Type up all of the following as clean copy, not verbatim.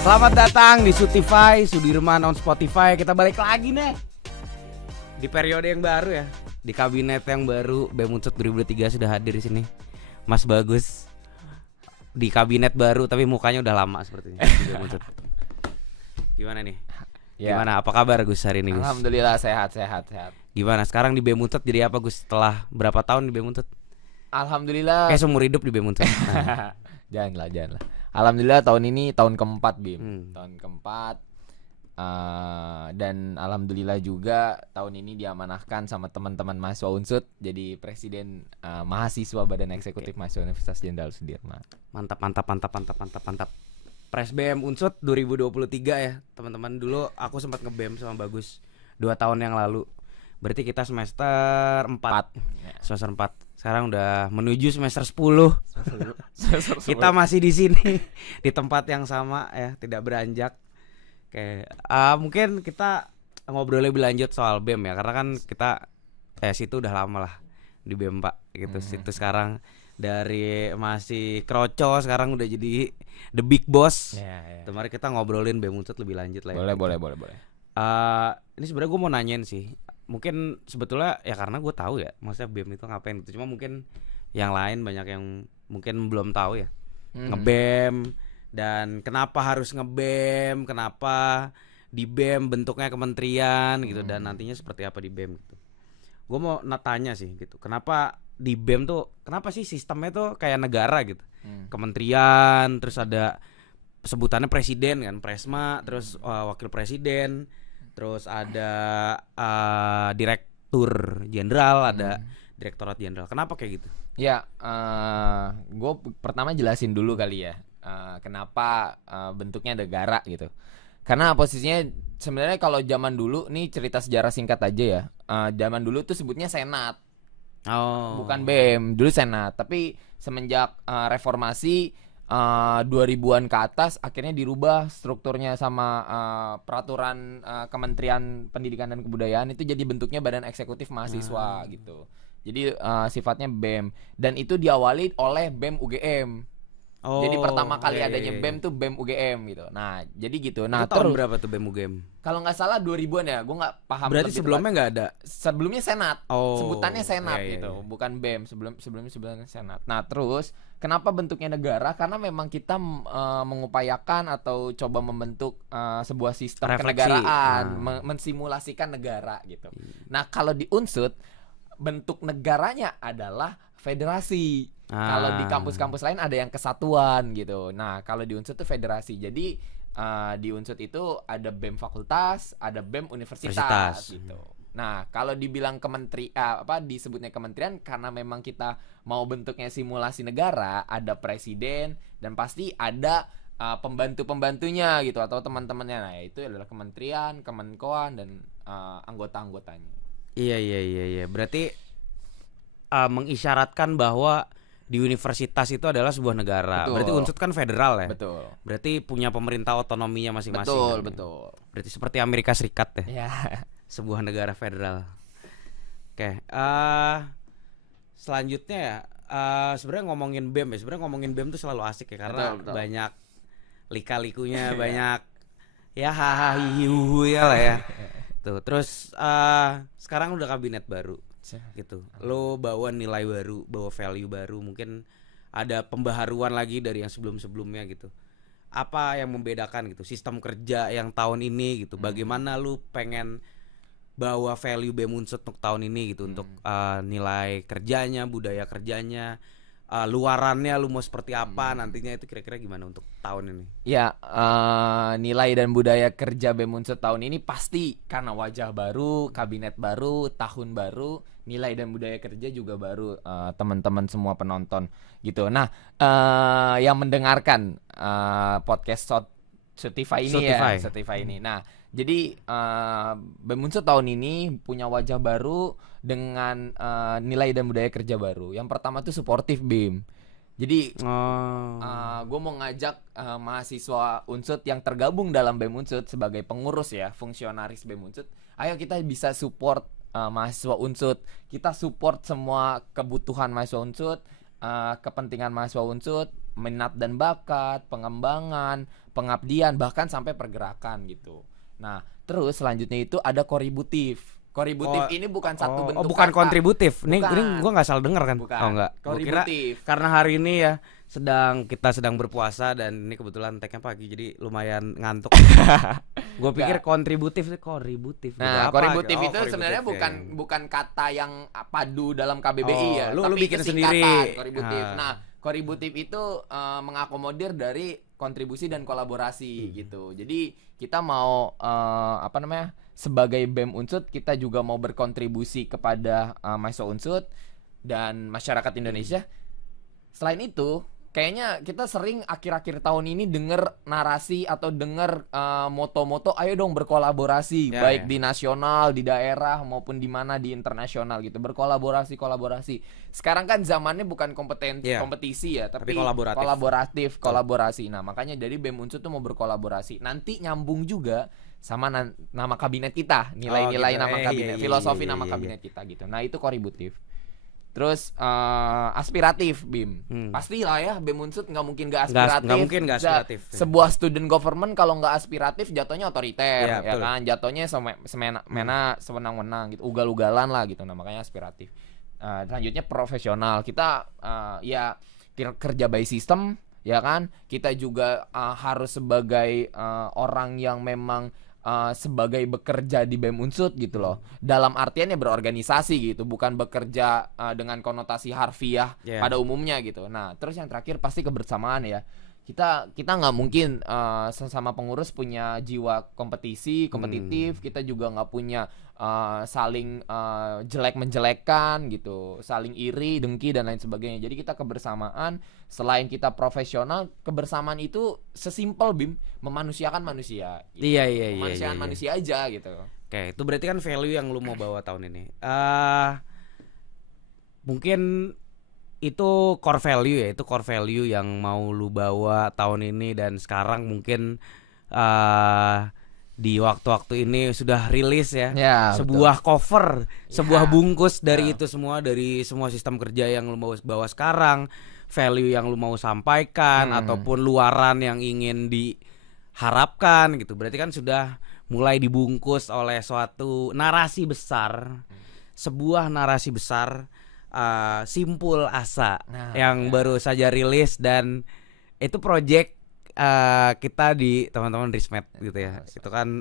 Selamat datang di Sutify, Sudirman on Spotify. Kita balik lagi nih di periode yang baru ya, di kabinet yang baru. BEM Unsut 2023 sudah hadir di sini. Mas Bagus di kabinet baru tapi mukanya udah lama sepertinya. Gimana nih? Ya. Gimana? Apa kabar Gus hari ini Gus? Alhamdulillah sehat. Gimana? Sekarang di BEM Unsut jadi apa Gus? Setelah berapa tahun di BEM Unsut? Alhamdulillah. Kayak seumur hidup di BEM Unsut. Janganlah. Alhamdulillah tahun ini tahun keempat Bim. Tahun keempat. Dan alhamdulillah juga tahun ini diamanahkan sama teman-teman mahasiswa Unsut jadi presiden mahasiswa Badan Eksekutif Mahasiswa Universitas Jenderal Sudirman. Mantap. Pres BEM Unsut 2023 ya teman-teman. Dulu aku sempat nge-BEM sama Bagus 2 tahun yang lalu. Berarti kita semester 4 Semester 4. Sekarang udah menuju semester 10. Kita masih di sini di tempat yang sama ya, tidak beranjak. Oke, mungkin kita ngobrol lebih lanjut soal BEM ya, karena kan kita situ udah lama lah di BEM Pak gitu. Situ sekarang dari masih kroco sekarang udah jadi the big boss. Mari kita ngobrolin BEM Unsut lebih lanjut lah ya. Boleh. Ini sebenarnya gue mau nanyain sih. Mungkin sebetulnya ya karena gue tahu ya, maksudnya BEM itu ngapain gitu. Cuma mungkin yang lain banyak yang mungkin belum tahu ya. Nge-BEM dan kenapa harus nge-BEM, kenapa di BEM bentuknya kementerian gitu dan nantinya seperti apa di BEM gitu. Gue mau tanya sih gitu. Kenapa di BEM tuh kenapa sih sistemnya tuh kayak negara gitu. Kementerian, terus ada sebutannya presiden kan, Presma, terus wakil presiden. Terus ada direktur jenderal, ada direktorat jenderal. Kenapa kayak gitu? Ya, gue pertama jelasin dulu kali ya. Kenapa bentuknya negara gitu. Karena posisinya sebenarnya kalau zaman dulu nih cerita sejarah singkat aja ya. Zaman dulu tuh sebutnya Senat. Bukan BEM, dulu Senat. Tapi semenjak reformasi 2000-an ke atas akhirnya dirubah strukturnya sama peraturan Kementerian Pendidikan dan Kebudayaan itu jadi bentuknya Badan Eksekutif Mahasiswa gitu. Jadi sifatnya BEM dan itu diawali oleh BEM UGM. Jadi pertama kali adanya BEM tuh BEM UGM gitu. Nah, jadi gitu. Nah, itu tahun berapa tuh BEM UGM? Kalau nggak salah 2000-an ya, gue nggak paham. Berarti sebelumnya nggak ada? Sebelumnya Senat, sebutannya Senat gitu, bukan BEM. Sebelumnya Senat. Nah, terus kenapa bentuknya negara? Karena memang kita mengupayakan atau coba membentuk sebuah sistem kenegaraan, mensimulasikan negara gitu. Nah, kalau di Unsut bentuk negaranya adalah federasi. Kalau di kampus-kampus lain ada yang kesatuan gitu. Nah, kalau di Unsut itu federasi. Jadi di Unsut itu ada BEM fakultas, ada BEM universitas gitu. Nah, kalau dibilang disebutnya kementerian karena memang kita mau bentuknya simulasi negara, ada presiden dan pasti ada pembantu-pembantunya gitu atau teman-temannya. Nah, itu adalah kementerian, kemenkoan dan anggota-anggotanya. Iya. Berarti mengisyaratkan bahwa di universitas itu adalah sebuah negara. Betul. Berarti Unsut kan federal ya. Betul. Berarti punya pemerintah otonominya masing-masing. Betul. Berarti seperti Amerika Serikat ya. Ya. Sebuah negara federal. Oke. Selanjutnya ya, sebenarnya ngomongin BEM ya. Sebenarnya ngomongin BEM tuh selalu asik ya karena Betul. banyak lika-likunya, banyak ya hahaha hihihu ya lah ya. Tuh, terus sekarang udah kabinet baru gitu. Lo bawa nilai baru, bawa value baru, mungkin ada pembaharuan lagi dari yang sebelum-sebelumnya gitu. Apa yang membedakan gitu sistem kerja yang tahun ini gitu. Bagaimana lu pengen bawa value BEM Unsut untuk tahun ini gitu, untuk nilai kerjanya, budaya kerjanya, luarannya lu mau seperti apa nantinya, itu kira-kira gimana untuk tahun ini? Ya, nilai dan budaya kerja BEM Unsut tahun ini pasti karena wajah baru, kabinet baru, tahun baru, nilai dan budaya kerja juga baru, teman-teman semua penonton gitu. Nah, yang mendengarkan podcast Spotify ini. Nah, jadi BEM Unsut tahun ini punya wajah baru dengan nilai dan budaya kerja baru. Yang pertama tuh suportif BEM. Jadi gue mau ngajak mahasiswa Unsut yang tergabung dalam BEM Unsut sebagai pengurus ya, fungsionaris BEM Unsut. Ayo kita bisa support mahasiswa Unsut. Kita support semua kebutuhan mahasiswa Unsut, kepentingan mahasiswa Unsut, minat dan bakat, pengembangan, pengabdian, bahkan sampai pergerakan gitu. Nah, terus selanjutnya itu ada kontributif. Kontributif ini bukan satu bentuk bukan kata. kontributif. Ini gua nggak salah dengar kan? Bukan. Oh enggak. Gua kira karena hari ini ya kita sedang berpuasa dan ini kebetulan tag-nya pagi jadi lumayan ngantuk. Gue pikir kontributif. Nah, kontributif itu sebenarnya bukan kata yang padu dalam KBBI ya, lu tapi bikin itu sendiri. Kontributif. Nah, kontributif itu mengakomodir dari kontribusi dan kolaborasi gitu. Jadi kita mau sebagai BEM Unsut kita juga mau berkontribusi kepada mahasiswa Unsut dan masyarakat Indonesia. Selain itu, kayaknya kita sering akhir-akhir tahun ini dengar narasi atau dengar moto-moto ayo dong berkolaborasi, baik di nasional, di daerah maupun di mana di internasional gitu. Kolaborasi. Sekarang kan zamannya bukan kompetisi ya, tapi kolaborasi. Nah, makanya dari BEM Unsut tuh mau berkolaborasi. Nanti nyambung juga sama nama kabinet kita, nilai-nilai nama kabinet, filosofi nama kabinet kita gitu. Nah, itu kontributif. Terus aspiratif, Bim. Pastilah ya, BEM Unsut nggak mungkin nggak aspiratif. Nggak mungkin nggak aspiratif. Sebuah student government kalau nggak aspiratif jatuhnya otoriter, ya kan? Jatuhnya semenang-menang gitu, ugal-ugalan lah gitu. Nah, makanya aspiratif. Selanjutnya profesional. Kita kerja by system, ya kan? Kita juga harus sebagai orang yang memang sebagai bekerja di BEM Unsut gitu loh. Dalam artiannya berorganisasi gitu, bukan bekerja dengan konotasi harfiah pada umumnya gitu. Nah, terus yang terakhir pasti kebersamaan ya. Kita nggak mungkin sesama pengurus punya jiwa kompetitif. Kita juga nggak punya saling jelek menjelekkan gitu, saling iri, dengki dan lain sebagainya. Jadi kita kebersamaan, selain kita profesional, kebersamaan itu sesimpel Bim, memanusiakan manusia. Gitu. Iya. Kemanusiaan manusia aja gitu. Oke, itu berarti kan value yang lu mau bawa tahun ini. Mungkin itu core value ya, itu core value yang mau lu bawa tahun ini dan sekarang mungkin di waktu-waktu ini sudah rilis ya, sebuah cover, sebuah bungkus dari itu semua, dari semua sistem kerja yang lu mau bawa sekarang, value yang lu mau sampaikan ataupun luaran yang ingin diharapkan gitu. Berarti kan sudah mulai dibungkus oleh suatu narasi besar, sebuah narasi besar. Simpul Asa yang baru saja rilis dan itu project kita di teman-teman Rismet gitu ya. Itu kan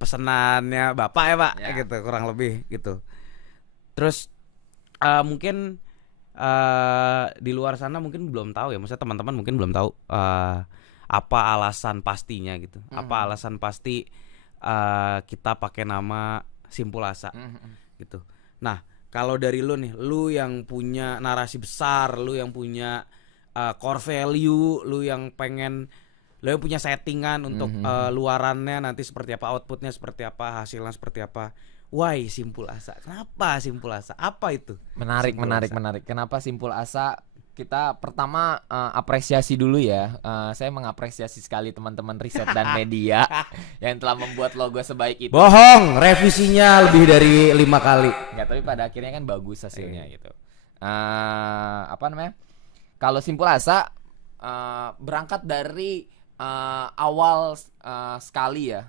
pesenannya Bapak ya Pak gitu kurang lebih gitu. Terus mungkin di luar sana mungkin belum tahu ya, maksudnya teman-teman mungkin belum tahu apa alasan pastinya gitu. Apa alasan pasti kita pakai nama Simpul Asa gitu. Nah, kalau dari lu nih, lu yang punya narasi besar, lu yang punya core value, lu yang punya settingan untuk luarannya nanti seperti apa, outputnya seperti apa, hasilnya seperti apa. Why Simpul Asa? Kenapa Simpul Asa? Apa itu? Menarik. Kenapa Simpul Asa? Kita pertama apresiasi dulu ya. Saya mengapresiasi sekali teman-teman riset dan media yang telah membuat logo sebaik itu. Bohong, revisinya lebih dari 5 kali. Enggak, tapi pada akhirnya kan bagus hasilnya gitu. Kalau Simpul Asa berangkat dari awal sekali ya,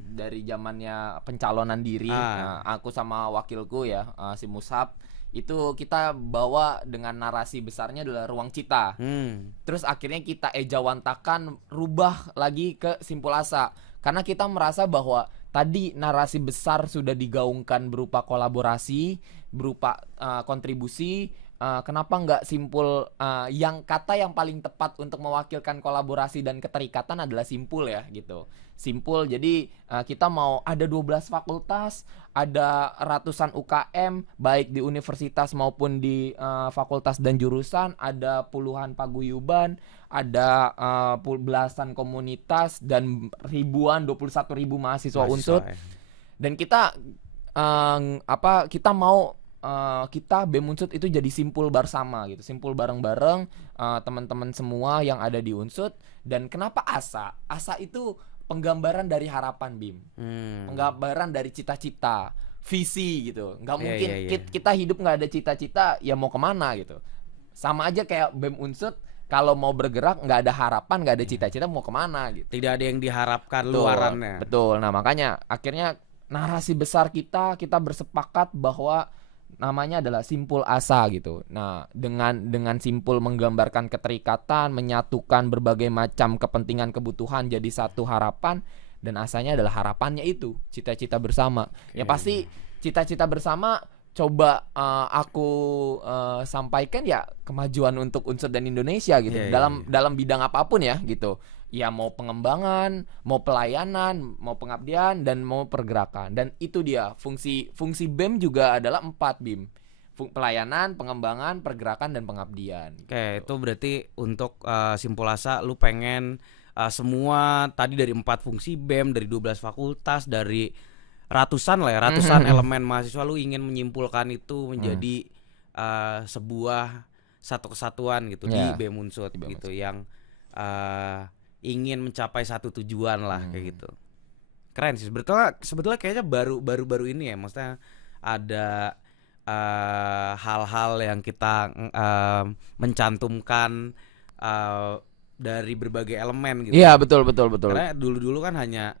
dari zamannya pencalonan diri. Aku sama wakilku ya, si Musab. Itu kita bawa dengan narasi besarnya adalah ruang cita. Terus akhirnya kita ejawantakan, rubah lagi ke Simpul Asa. Karena kita merasa bahwa tadi narasi besar sudah digaungkan berupa kolaborasi, berupa kontribusi. Kenapa nggak simpul, yang kata yang paling tepat untuk mewakilkan kolaborasi dan keterikatan adalah simpul ya gitu. Simpul, jadi kita mau ada 12 fakultas, ada ratusan UKM baik di universitas maupun di fakultas dan jurusan, ada puluhan paguyuban, ada belasan komunitas dan 21.000 mahasiswa Unsut. Dan kita kita mau kita BEM Unsut itu jadi simpul bersama gitu, simpul bareng-bareng teman-teman semua yang ada di Unsut. Dan kenapa Asa? Asa itu penggambaran dari harapan Bim, penggambaran dari cita-cita, visi gitu. Nggak mungkin kita hidup nggak ada cita-cita, ya mau kemana gitu. Sama aja kayak BEM Unsut kalau mau bergerak nggak ada harapan, nggak ada cita-cita mau kemana gitu. Tidak ada yang diharapkan Betul, luarannya. betul. Nah makanya akhirnya narasi besar kita bersepakat bahwa namanya adalah simpul asa gitu. Nah dengan simpul menggambarkan keterikatan, menyatukan berbagai macam kepentingan kebutuhan jadi satu harapan, dan asanya adalah harapannya itu cita-cita bersama. Ya pasti cita-cita bersama coba aku sampaikan ya kemajuan untuk Unsur dan Indonesia gitu. Dalam bidang apapun ya gitu. Ya mau pengembangan, mau pelayanan, mau pengabdian, dan mau pergerakan. Dan itu dia fungsi BEM juga adalah 4 BIM. Pelayanan, pengembangan, pergerakan, dan pengabdian. Oke, itu berarti untuk Simpulasa lu pengen semua tadi dari 4 fungsi BEM, dari 12 fakultas, dari ratusan elemen mahasiswa, lu ingin menyimpulkan itu menjadi sebuah satu kesatuan gitu di BEM Unsur gitu yang ingin mencapai satu tujuan lah kayak gitu. Keren sih sebetulnya kayaknya baru ini ya, maksudnya ada hal-hal yang kita mencantumkan dari berbagai elemen gitu. Iya, betul. Karena dulu kan hanya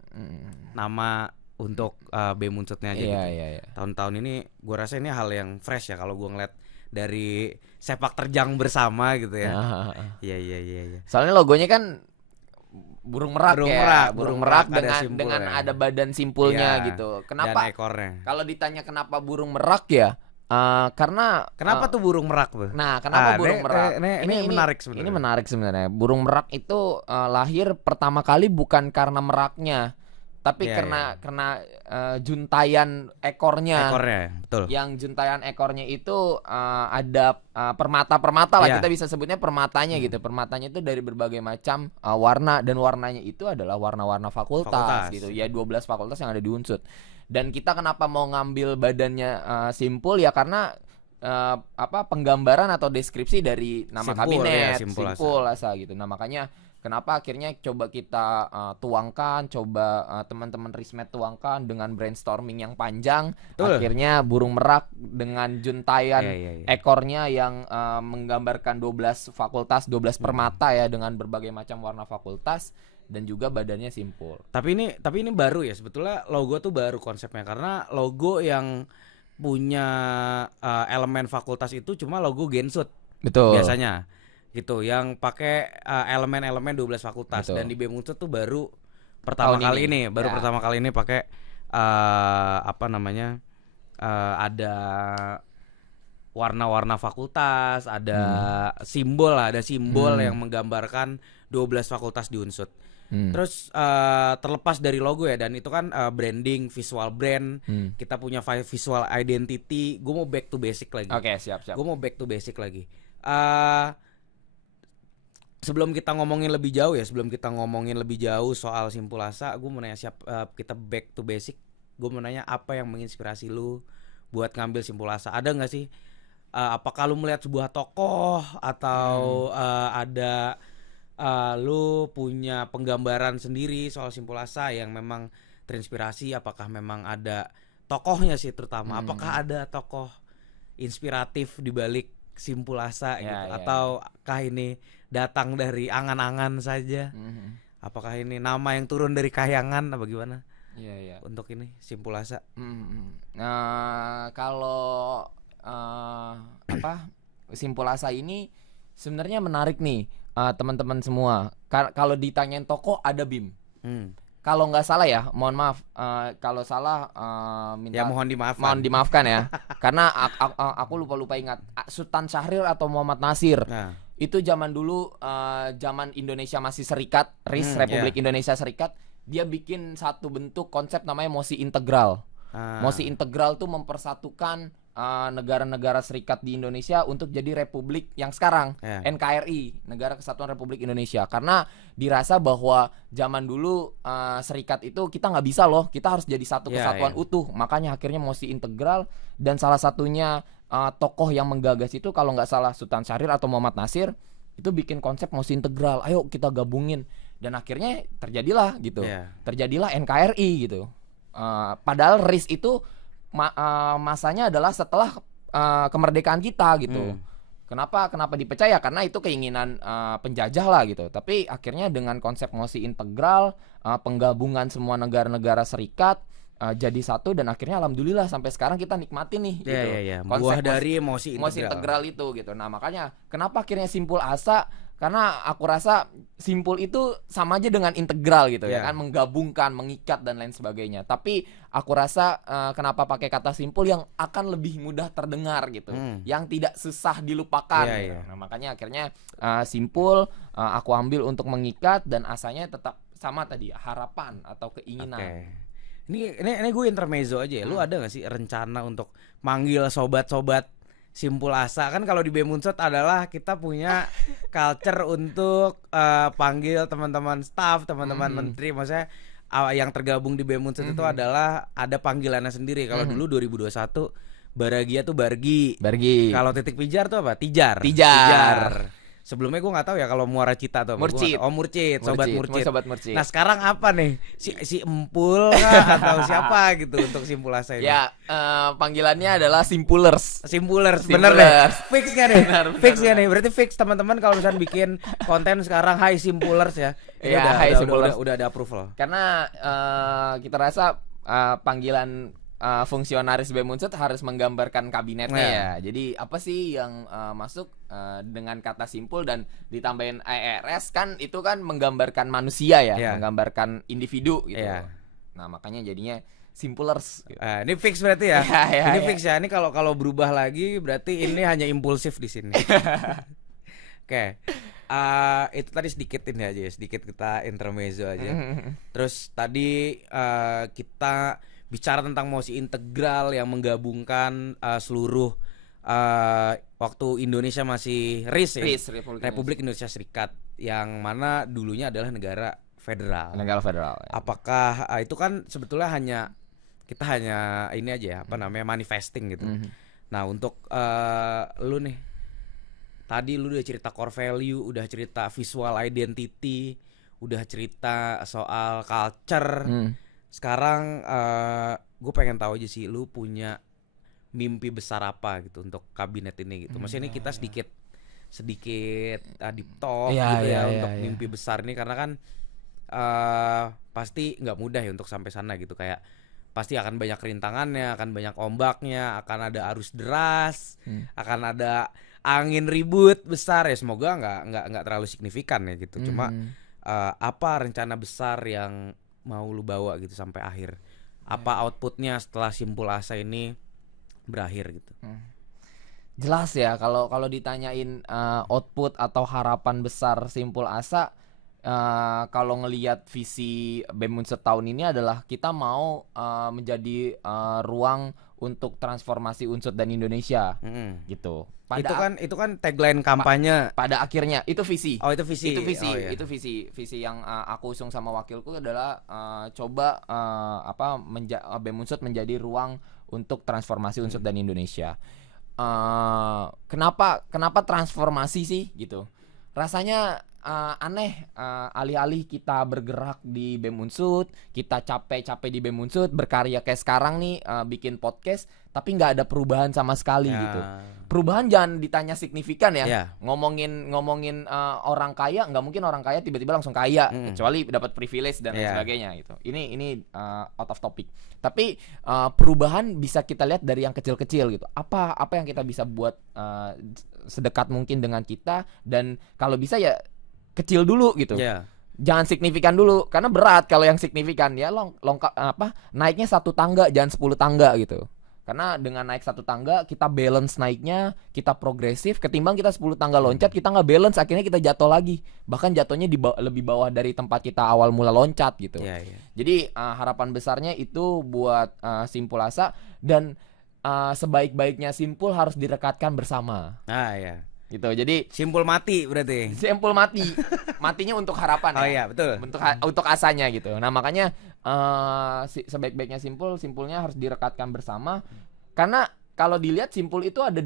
nama untuk BEM Unsurnya aja gitu. Iya. Tahun-tahun ini gue rasa ini hal yang fresh ya kalau gue ngeliat dari sepak terjang bersama gitu ya. Iya. Soalnya logonya kan burung merak dengan ada badan simpulnya gitu. Kenapa? Dan ekornya. Kalau ditanya kenapa burung merak ya? Karena kenapa tuh burung merak tuh? Nah, kenapa burung merak? Ini menarik sebenarnya. Ini menarik sebenarnya. Burung merak itu lahir pertama kali bukan karena meraknya, tapi karena juntayan ekornya. Betul. Yang juntayan ekornya itu ada permata-permata lah, kita bisa sebutnya permatanya gitu. Permatanya itu dari berbagai macam warna, dan warnanya itu adalah warna-warna fakultas gitu. Ya 12 fakultas yang ada di Unsur. Dan kita kenapa mau ngambil badannya simpul ya karena penggambaran atau deskripsi dari nama kabinet simpul asa gitu. Nah makanya kenapa akhirnya coba kita tuangkan, teman-teman Rismet tuangkan dengan brainstorming yang panjang. Akhirnya burung merak dengan juntayan ekornya yang menggambarkan 12 fakultas, 12 permata ya dengan berbagai macam warna fakultas. Dan juga badannya simpul. Tapi ini baru ya, sebetulnya logo tuh baru konsepnya, karena logo yang punya elemen fakultas itu cuma logo Gensut. Betul. Biasanya gitu, yang pakai elemen-elemen 12 fakultas. Betul. Dan di BEM Unsur tuh baru pertama kali ini pakai ada warna-warna fakultas, ada simbol yang menggambarkan 12 fakultas di Unsur. Terus terlepas dari logo ya, dan itu kan branding, visual brand, kita punya visual identity. Gue mau back to basic lagi. Oke, siap. Gue mau back to basic lagi. Sebelum kita ngomongin lebih jauh soal Simpulasa, gue mau nanya kita back to basic. Gue mau nanya apa yang menginspirasi lu buat ngambil Simpulasa? Ada nggak sih? Apakah lu melihat sebuah tokoh atau ada lu punya penggambaran sendiri soal Simpulasa yang memang terinspirasi? Apakah memang ada tokohnya sih terutama? Apakah ada tokoh inspiratif di balik Simpulasa gitu? Ataukah ini datang dari angan-angan saja? Apakah ini nama yang turun dari kayangan apa gimana? Untuk ini Simpulasa. Kalau Simpulasa ini sebenarnya menarik nih. Teman-teman semua, kalau ditanyain tokoh ada BIM. Kalau nggak salah ya, mohon maaf kalau salah, mohon dimaafkan ya. Karena aku lupa ingat Sultan Syahrir atau Muhammad Nasir. Itu zaman dulu, zaman Indonesia masih serikat, Republik Indonesia Serikat, dia bikin satu bentuk konsep namanya mosi integral. Mosi integral tuh mempersatukan negara-negara serikat di Indonesia untuk jadi republik yang sekarang, NKRI, Negara Kesatuan Republik Indonesia. Karena dirasa bahwa zaman dulu serikat itu kita nggak bisa loh, kita harus jadi satu kesatuan utuh. Makanya akhirnya mosi integral, dan salah satunya tokoh yang menggagas itu kalau nggak salah Sultan Syahrir atau Muhammad Nasir, itu bikin konsep mosi integral. Ayo kita gabungin, dan akhirnya terjadilah NKRI gitu. Padahal RIS itu masanya adalah setelah kemerdekaan kita gitu. Kenapa dipecah ya? Karena itu keinginan penjajah lah gitu. Tapi akhirnya dengan konsep mosi integral, penggabungan semua negara-negara serikat jadi satu, dan akhirnya alhamdulillah sampai sekarang kita nikmatin nih gitu. Buah dari mosi integral itu gitu. Nah, makanya kenapa akhirnya Simpul Asa? Karena aku rasa simpul itu sama aja dengan integral gitu ya kan, menggabungkan, mengikat dan lain sebagainya. Tapi aku rasa kenapa pakai kata simpul yang akan lebih mudah terdengar gitu, yang tidak susah dilupakan. Gitu. Nah, makanya akhirnya simpul aku ambil untuk mengikat, dan asanya tetap sama tadi, harapan atau keinginan. Ini gue intermezzo aja ya. Lu ada gak sih rencana untuk manggil sobat-sobat Simpul Asa? Kan kalau di BEM Unsut adalah kita punya culture untuk panggil teman-teman staff, teman-teman menteri, maksudnya yang tergabung di BEM Unsut itu adalah ada panggilannya sendiri. Kalau dulu 2021 Baragia tuh Bargi. Kalau Titik Pijar tuh apa? Tijar. Sebelumnya gue nggak tahu ya kalau Muara Cita tuh. Murcit. Sobat Murcit. Nah sekarang apa nih? Si Empul kah? Atau siapa gitu untuk Simpul Asa ini? Ya panggilannya adalah Simpulers. Bener deh. Fix gak nih? Fix gak nih? Berarti fix teman-teman kalau misalnya bikin konten sekarang Hai Simpulers ya. Hai Simpulers. Udah ada approval. Karena kita rasa panggilan fungsionaris BEM Unsut harus menggambarkan kabinetnya ya. Jadi apa sih yang masuk dengan kata simpul dan ditambahin IRS, kan itu kan menggambarkan manusia ya, menggambarkan individu gitu. Nah, makanya jadinya Simpulers. Ini fix berarti ya. Ini fix ya. Ini kalau berubah lagi berarti ini hanya impulsif di sini. Oke. Itu tadi sedikit ini aja ya, sedikit kita intermezzo aja. Terus tadi kita bicara tentang mosi integral yang menggabungkan seluruh waktu Indonesia masih RIS ya, Republik Indonesia Serikat, yang mana dulunya adalah negara federal. Apakah itu kan sebetulnya kita hanya ini aja ya, apa namanya, manifesting gitu. Nah untuk lu nih, tadi lu udah cerita core value, udah cerita visual identity, udah cerita soal culture. Sekarang gue pengen tahu aja sih, lu punya mimpi besar apa gitu untuk kabinet ini gitu. Maksudnya ini kita sedikit deep talk gitu untuk mimpi besar ini, karena kan pasti nggak mudah ya untuk sampai sana gitu. Kayak pasti akan banyak rintangannya, akan banyak ombaknya, akan ada arus deras, akan ada angin ribut besar ya. Semoga nggak terlalu signifikan ya gitu. Cuma apa rencana besar yang mau lu bawa gitu sampai akhir? Apa outputnya setelah Simpul Asa ini berakhir gitu? Jelas ya, kalau ditanyain output atau harapan besar Simpul Asa, kalau ngelihat visi BEM Unsut tahun ini adalah kita mau menjadi ruang untuk transformasi Unsut dan Indonesia gitu. Itu kan tagline kampanye. Pada akhirnya itu visi. Itu visi. Itu visi yang aku usung sama wakilku adalah coba BEM Unsut menjadi ruang untuk transformasi Unsut dan Indonesia. Kenapa transformasi sih gitu? Rasanya aneh, alih-alih kita bergerak di BEM Unsut, kita capek-capek di BEM Unsut, berkarya kayak sekarang nih, bikin podcast, tapi nggak ada perubahan sama sekali gitu. Perubahan jangan ditanya signifikan ya. Ngomongin orang kaya, nggak mungkin orang kaya tiba-tiba langsung kaya, kecuali dapat privilege dan lain sebagainya gitu. Ini out of topic. Tapi perubahan bisa kita lihat dari yang kecil-kecil gitu. Apa yang kita bisa buat sedekat mungkin dengan kita, dan kalau bisa ya kecil dulu gitu. Jangan signifikan dulu, karena berat kalau yang signifikan ya. Naiknya 1 tangga, jangan 10 tangga gitu. Karena dengan naik 1 tangga kita balance naiknya, kita progresif. Ketimbang kita 10 tangga loncat, kita nggak balance, akhirnya kita jatuh lagi. Bahkan jatuhnya lebih bawah dari tempat kita awal mula loncat gitu. Jadi harapan besarnya itu buat Simpul Asa, dan sebaik-baiknya Simpul harus direkatkan bersama. Gitu. Jadi Simpul mati berarti. Simpul mati. Matinya untuk harapan ya. Betul. Untuk asanya gitu. Nah, makanya sebaik-baiknya simpulnya harus direkatkan bersama. Karena kalau dilihat simpul itu ada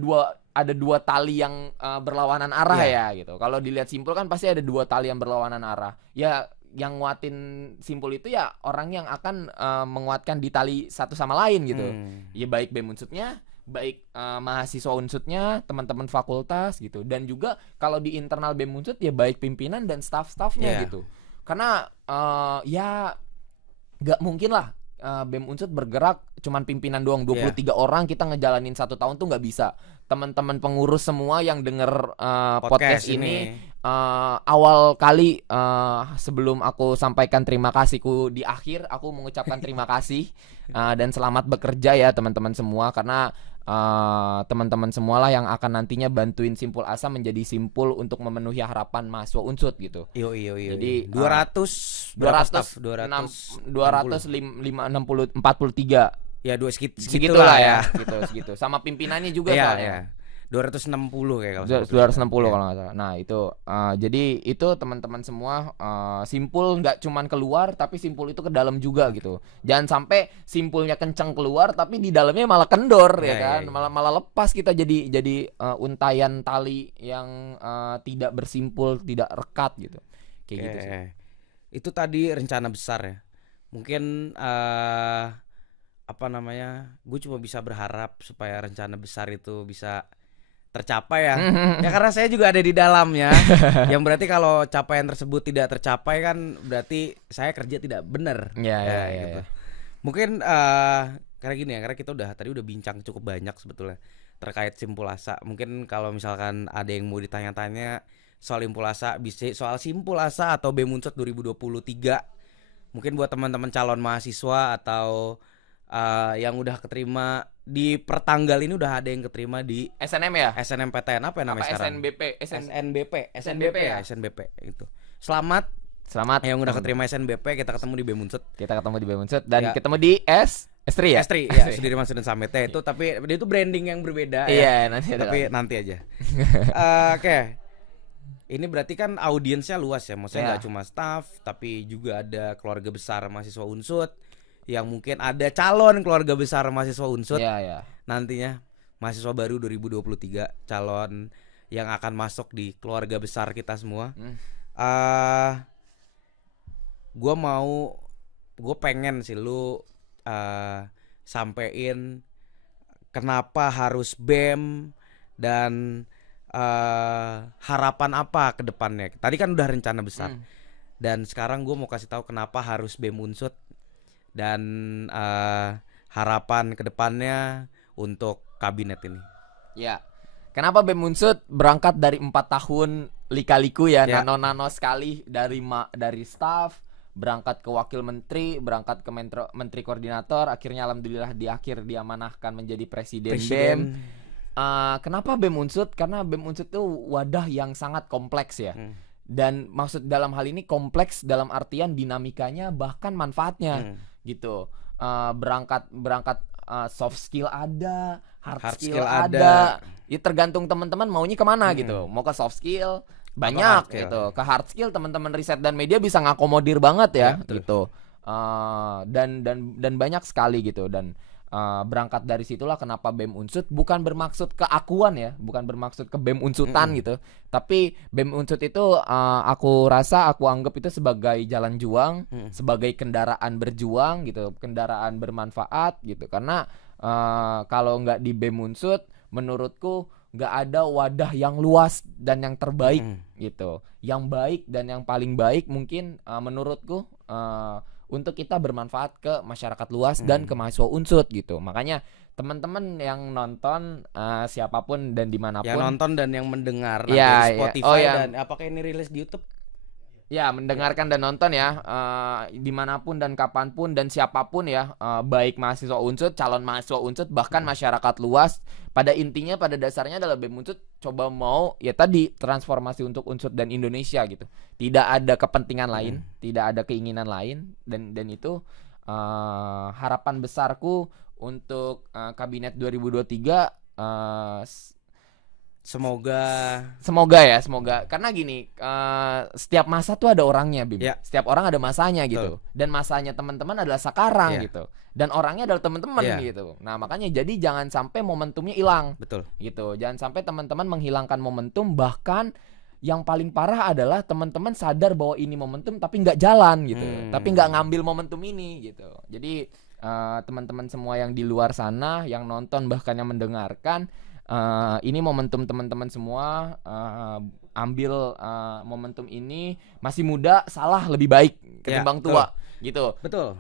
dua tali yang berlawanan arah ya gitu. Kalau dilihat simpul kan pasti ada 2 tali yang berlawanan arah. Ya, yang nguatin simpul itu ya orang yang akan menguatkan di tali satu sama lain gitu. Ya baik BEM Unsutnya baik mahasiswa Unsutnya, teman-teman fakultas gitu, dan juga kalau di internal BEM Unsut ya baik pimpinan dan staff-staffnya gitu. Karena ya nggak mungkin lah BEM Unsut bergerak cuman pimpinan doang 23 orang kita ngejalanin 1 tahun tuh nggak bisa. Teman-teman pengurus semua yang denger podcast ini awal kali sebelum aku sampaikan terima kasihku di akhir, aku mengucapkan terima kasih dan selamat bekerja ya teman-teman semua, karena teman-teman semualah yang akan nantinya bantuin Simpul Asa menjadi simpul untuk memenuhi harapan mahasiswa Unsut gitu. Iya. Jadi 243. Ya segitulah ya segitu. Sama pimpinannya juga soalnya. 260 kayak kalau 260 kalau nggak salah. Nah itu jadi itu teman-teman semua simpul nggak cuman keluar tapi simpul itu ke dalam juga gitu. Jangan sampai simpulnya kencang keluar tapi di dalamnya malah kendor ya kan. Malah lepas kita jadi untayan tali yang tidak bersimpul, tidak rekat gitu. Kayak gitu sih. Itu tadi rencana besar ya. Mungkin gue cuma bisa berharap supaya rencana besar itu bisa tercapai ya. Ya karena saya juga ada di dalamnya. Yang berarti kalau capaian tersebut tidak tercapai kan berarti saya kerja tidak benar. Gitu. Mungkin karena gini ya, karena kita tadi udah bincang cukup banyak sebetulnya terkait Simpul Asa. Mungkin kalau misalkan ada yang mau ditanya-tanya soal Simpul Asa, bisa soal Simpul Asa atau BEM Unsut 2023. Mungkin buat teman-teman calon mahasiswa atau yang udah keterima di pertanggal ini, udah ada yang keterima di SNM ya? SNMPTN apa ya namanya sekarang? SNBP ya? SNBP itu. Selamat yang udah keterima SNBP, kita ketemu di BEM Unsut. Dan ketemu di S3 ya? S3 ya, Sudirman Said Samete itu, tapi dia itu branding yang berbeda ya. Nanti aja. Oke. Ini berarti kan audiensnya luas ya, maksudnya nggak cuma staff tapi juga ada keluarga besar mahasiswa Unsut, yang mungkin ada calon keluarga besar mahasiswa Unsut nantinya, mahasiswa baru 2023, calon yang akan masuk di keluarga besar kita semua. Gue pengen sih lu sampein kenapa harus BEM dan harapan apa ke depannya. Tadi kan udah rencana besar. Dan sekarang gue mau kasih tahu kenapa harus BEM Unsut dan harapan ke depannya untuk kabinet ini. Ya. Kenapa BEM Unsut berangkat dari 4 tahun lika-liku ya, nano-nano sekali dari staff, berangkat ke wakil menteri, berangkat ke menteri koordinator, akhirnya alhamdulillah di akhir diamanahkan menjadi presiden. BEM. Kenapa BEM Unsut? Karena BEM Unsut itu wadah yang sangat kompleks ya. Dan maksud dalam hal ini kompleks dalam artian dinamikanya bahkan manfaatnya gitu. Berangkat soft skill ada, hard skill ada. Ya tergantung teman-teman maunya kemana gitu. Mau ke soft skill banyak gitu. Ke hard skill teman-teman riset dan media bisa ngakomodir banget ya gitu. Dan banyak sekali gitu. Dan berangkat dari situlah kenapa BEM Unsut, bukan bermaksud keakuan ya, bukan bermaksud ke BEM Unsutan gitu, tapi BEM Unsut itu aku anggap itu sebagai jalan juang, sebagai kendaraan berjuang gitu, kendaraan bermanfaat gitu. Karena kalau nggak di BEM Unsut, menurutku nggak ada wadah yang luas dan yang terbaik gitu, yang baik dan yang paling baik mungkin menurutku untuk kita bermanfaat ke masyarakat luas dan ke mahasiswa Unsut gitu. Makanya teman-teman yang nonton siapapun dan dimanapun, yang nonton dan yang mendengar nanti di Spotify dan apakah ini rilis di YouTube? Ya, mendengarkan dan nonton ya, dimanapun dan kapanpun dan siapapun ya, baik mahasiswa Unsut, calon mahasiswa Unsut, bahkan masyarakat luas. Pada intinya, pada dasarnya adalah BEM Unsut coba mau ya tadi transformasi untuk Unsut dan Indonesia gitu. Tidak ada kepentingan lain, tidak ada keinginan lain, dan itu harapan besarku untuk kabinet 2023. Semoga karena gini, setiap masa tuh ada orangnya, Bim. Setiap orang ada masanya gitu. Dan masanya teman-teman adalah sekarang gitu. Dan orangnya adalah teman-teman gitu. Nah, makanya jadi jangan sampai momentumnya hilang. Betul. Gitu. Jangan sampai teman-teman menghilangkan momentum, bahkan yang paling parah adalah teman-teman sadar bahwa ini momentum tapi nggak jalan gitu. Tapi nggak ngambil momentum ini gitu. Jadi teman-teman semua yang di luar sana, yang nonton bahkan yang mendengarkan, ini momentum teman-teman semua, ambil momentum ini, masih muda salah lebih baik ketimbang tua. Gitu. Betul.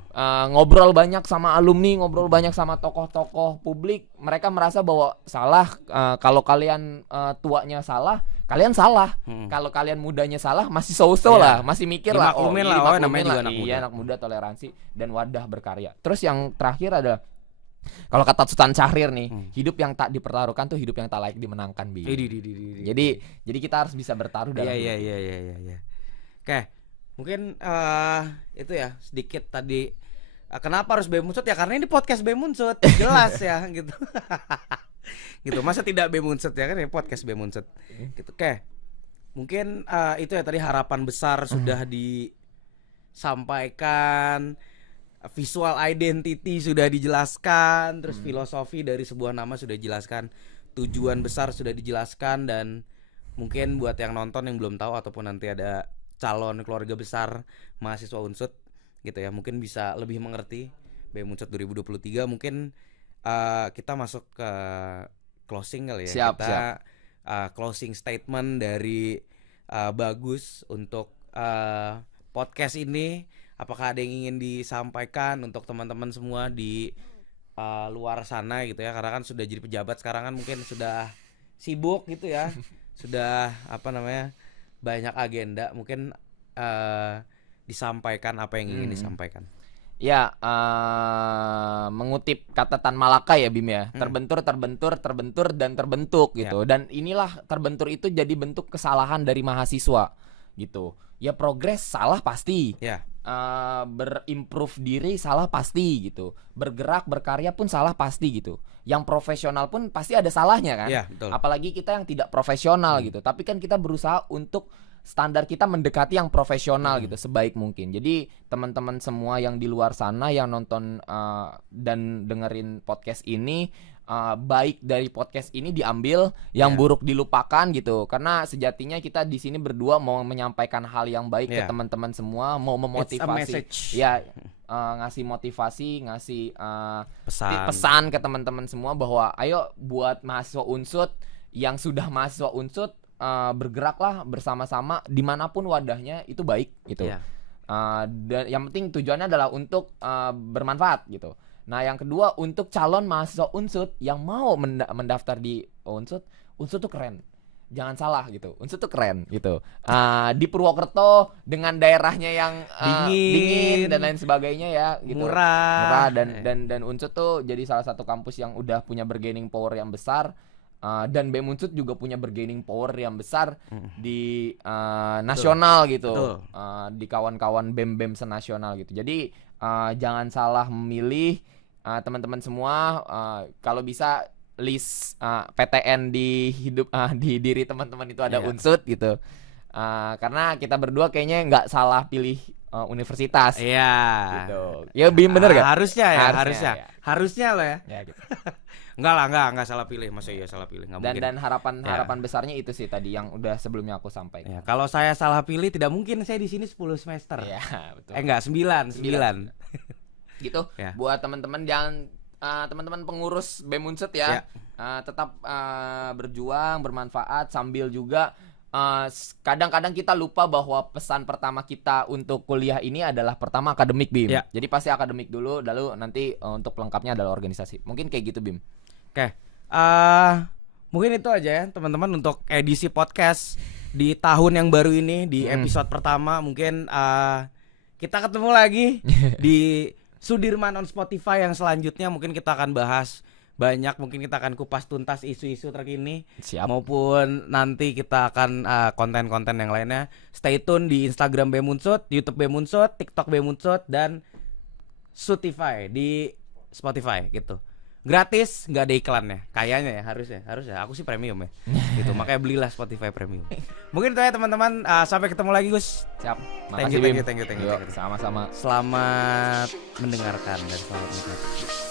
Ngobrol banyak sama alumni, ngobrol banyak sama tokoh-tokoh publik, mereka merasa bahwa salah. Kalau kalian tuanya salah, kalian salah. Kalau kalian mudanya salah, masih so-so lah, masih mikir lah. Namanya juga anak muda. Anak muda, toleransi dan wadah berkarya. Terus yang terakhir adalah, kalau kata Sultan Syahrir nih, hidup yang tak dipertaruhkan tuh hidup yang tak layak dimenangkan, Bi. Jadi kita harus bisa bertaruh dalam hidup. Iya. Oke. Mungkin itu ya sedikit tadi kenapa harus Bemunsut ya, karena ini podcast Bemunsut jelas ya gitu. Gitu, masa tidak Bemunsut ya kan, ini podcast Bemunsut gitu. Oke. Mungkin itu ya tadi harapan besar sudah disampaikan, visual identity sudah dijelaskan, terus filosofi dari sebuah nama sudah dijelaskan, tujuan besar sudah dijelaskan, dan mungkin buat yang nonton yang belum tahu ataupun nanti ada calon keluarga besar mahasiswa Unsut gitu ya, mungkin bisa lebih mengerti BEM Unsut 2023. Mungkin kita masuk ke closing kali ya. Siap. Closing statement dari Bagus untuk podcast ini. Apakah ada yang ingin disampaikan untuk teman-teman semua di luar sana gitu ya, karena kan sudah jadi pejabat sekarang kan, mungkin sudah sibuk gitu ya. Sudah banyak agenda, mungkin disampaikan apa yang ingin disampaikan. Ya, mengutip kata Tan Malaka ya, Bim ya, terbentur dan terbentuk gitu. Dan inilah terbentur itu jadi bentuk kesalahan dari mahasiswa gitu. Ya, progres salah pasti. Berimprove diri salah pasti gitu. Bergerak berkarya pun salah pasti gitu. Yang profesional pun pasti ada salahnya kan. Betul. Apalagi kita yang tidak profesional gitu. Tapi kan kita berusaha untuk standar kita mendekati yang profesional gitu sebaik mungkin. Jadi teman-teman semua yang di luar sana yang nonton dan dengerin podcast ini, baik dari podcast ini diambil, yang buruk dilupakan gitu. Karena sejatinya kita di sini berdua mau menyampaikan hal yang baik ke teman-teman semua, mau memotivasi. Ngasih motivasi, ngasih pesan ke teman-teman semua bahwa ayo buat mahasiswa Unsut yang sudah mahasiswa Unsut, bergeraklah bersama-sama dimanapun wadahnya itu baik gitu. Dan yang penting tujuannya adalah untuk bermanfaat gitu. Nah, yang kedua, untuk calon mahasiswa Unsut yang mau mendaftar di Unsut tuh keren. Jangan salah gitu. Unsut tuh keren gitu. Di Purwokerto dengan daerahnya yang dingin dan lain sebagainya ya gitu. Murah dan Unsut tuh jadi salah satu kampus yang udah punya bargaining power yang besar. Dan BEM Unsut juga punya bargaining power yang besar di nasional gitu. Di kawan-kawan BEM senasional gitu. Jadi jangan salah memilih, teman-teman semua. Kalau bisa list PTN di diri teman-teman itu ada Unsut gitu. Karena kita berdua kayaknya nggak salah pilih universitas. Gitu. Ya, Bim, bener gak? Harusnya lah ya. Gitu. Enggak salah pilih, masa iya salah pilih, enggak mungkin. Dan harapan besarnya itu sih tadi yang udah sebelumnya aku sampaikan. Kalau saya salah pilih tidak mungkin saya di sini 10 semester. Betul. Enggak, 9. Gitu. Buat teman-teman jangan teman-teman pengurus BEM Unsut ya. Tetap berjuang, bermanfaat sambil juga kadang-kadang kita lupa bahwa pesan pertama kita untuk kuliah ini adalah pertama akademik, Bim. Jadi pasti akademik dulu, lalu nanti untuk pelengkapnya adalah organisasi. Mungkin kayak gitu, Bim. Oke. Mungkin itu aja ya teman-teman untuk edisi podcast di tahun yang baru ini, di episode pertama. Mungkin kita ketemu lagi di Sudirman on Spotify yang selanjutnya. Mungkin kita akan bahas banyak, mungkin kita akan kupas tuntas isu-isu terkini. Maupun nanti kita akan konten-konten yang lainnya. Stay tune di Instagram BEM Unsut, YouTube BEM Unsut, TikTok BEM Unsut, dan Sutify di Spotify gitu. Gratis, nggak ada iklannya. Kayaknya ya, harusnya. Aku sih premium ya. Gitu, makanya belilah Spotify premium. Mungkin itu ya teman-teman. Sampai ketemu lagi, Gus. Siap. Makasih, thank you. Sama-sama. Selamat mendengarkan dan selamat menikmati.